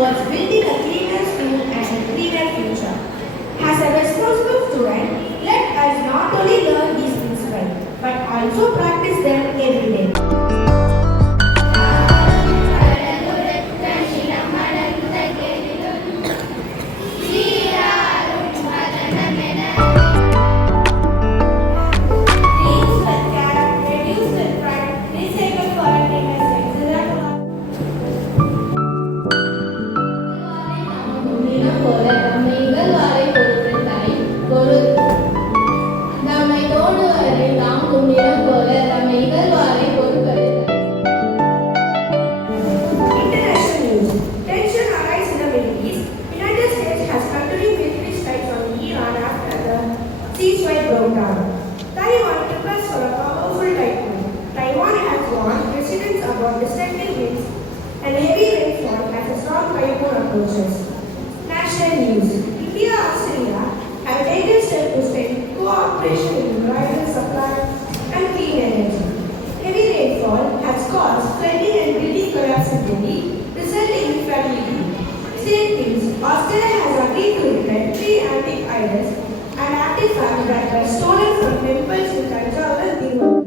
towards building a cleaner school and a greener future. As a responsible student, let us not only learn these things well, but also practice them every day. And heavy rainfall has a strong typhoon approaches. National news. India and Australia have taken steps to strengthen cooperation in reliable supply and clean energy. Heavy rainfall has caused flooding and building collapse in Delhi, resulting in flooding. State news. Australia has agreed to return 3 antique idols and artifacts that were stolen from temples in Tanjore and Tirupati.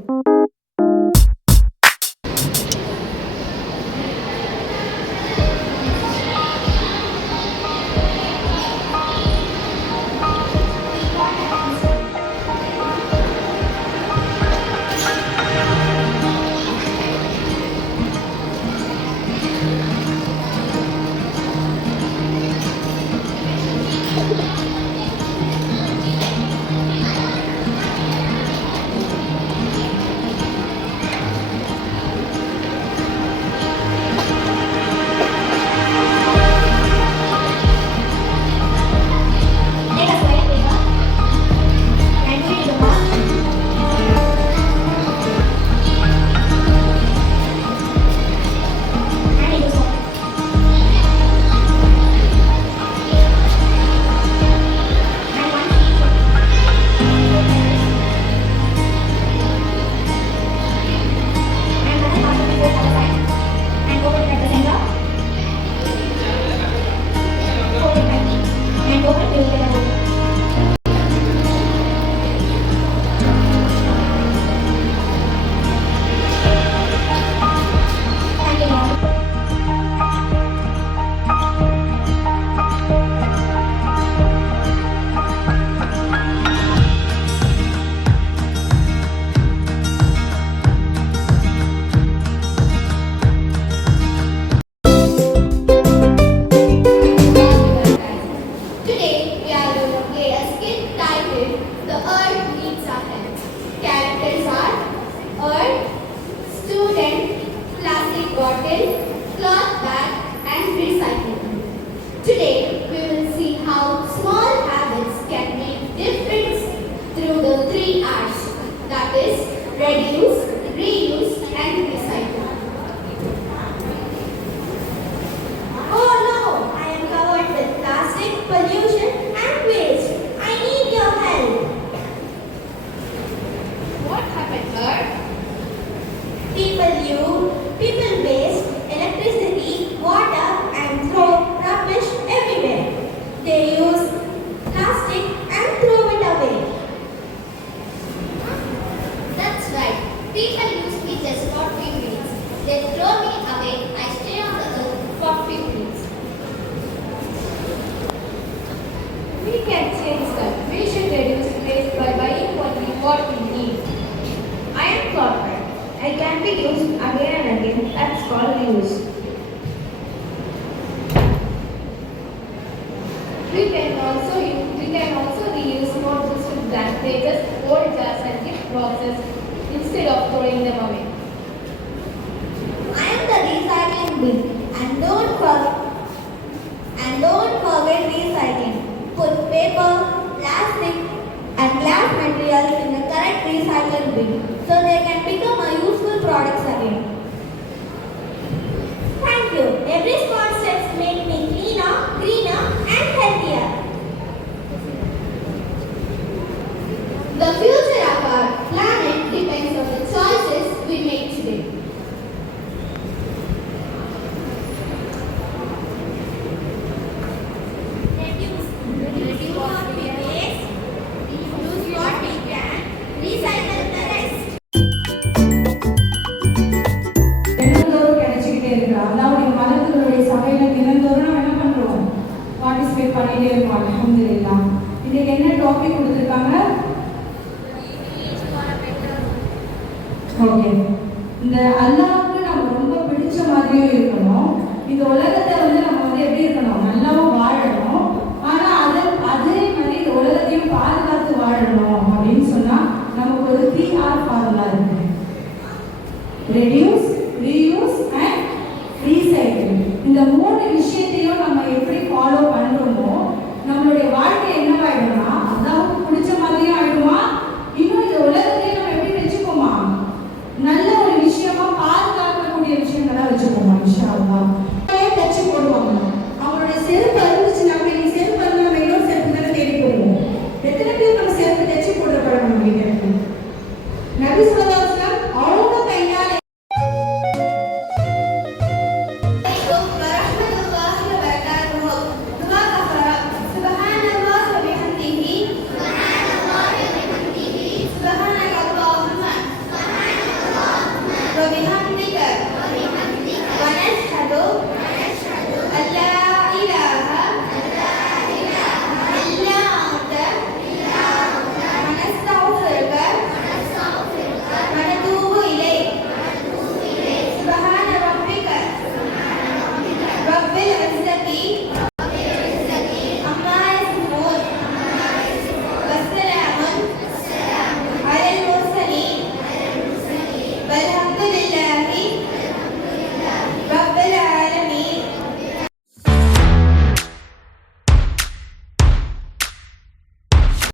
Today, we will see how small habits can make difference through the 3 R's, that is, reduce, reuse, and recycle. Oh no, I am covered with plastic, pollution, and waste. I need your help. What happened, Earth? People waste electricity, water, and throw rubbish everywhere. They use plastic and throw it away. That's right. People use me just for 3 minutes. They throw me away. I stay on the earth for 3 minutes. We can change that. We should reduce waste by buying only what we need. I am copper. I can be used again and again. That's called reuse. We can also reuse notebooks with blank pages, old jars and gift boxes instead of throwing them away. I am the recycling bin, and don't forget recycling. Put paper, plastic, and glass materials in the correct recycling bin so they can become a useful products again. Thank you. Every small steps make me cleaner, greener, and healthier. The future of our planet depends on the choices we make today. Okay, இந்த அல்லாவுக்கு நம்ம ரொம்ப பிடிச்ச மாதிரியும் இருக்கணும். இந்த உலகத்தை நம்ம எப்படி இருக்கணும், நல்லாவும் வாழணும். ஆனா அதே மாதிரி இந்த உலகத்தையும் பாதுகாத்து வாழணும் அப்படின்னு சொன்னா நமக்கு ஒரு 3R ஃபார்முலா இருக்கு. Reduce, reuse and recycle. இந்த 3 விஷயத்தையும் நம்ம எப்படி ஃபாலோ பண்றோமோ நம்மளுடைய வாழ்க்கை என்னவாயிடும்னா அல்லாவுக்கு பிடிச்ச மாதிரியும் ஆயிடுமா, இன்னும் இந்த உலகத்தையும் நம்ம எப்படி வச்சுப்போமா, நல்ல ஒரு விஷயமா பாதுகாக்கக்கூடிய விஷயங்களா வச்சுப்போமா. இன்ஷா அல்லாஹ் தச்சு போடுவாங்க. அவங்களோட செருப்பு அறுந்துச்சுன்னா நீ செருப்பு அறுந்து நம்ம இன்னொரு செருப்பு தானே தேடி போடுவோம். எத்தனை பேர் நம்ம செருப்பு தச்சு போடுற பழக்கம் நம்ம கிட்ட இருக்கு? நபி ஸல்லல்லாஹு அலைஹி வஸல்லம் அவங்க கையால والحمد لله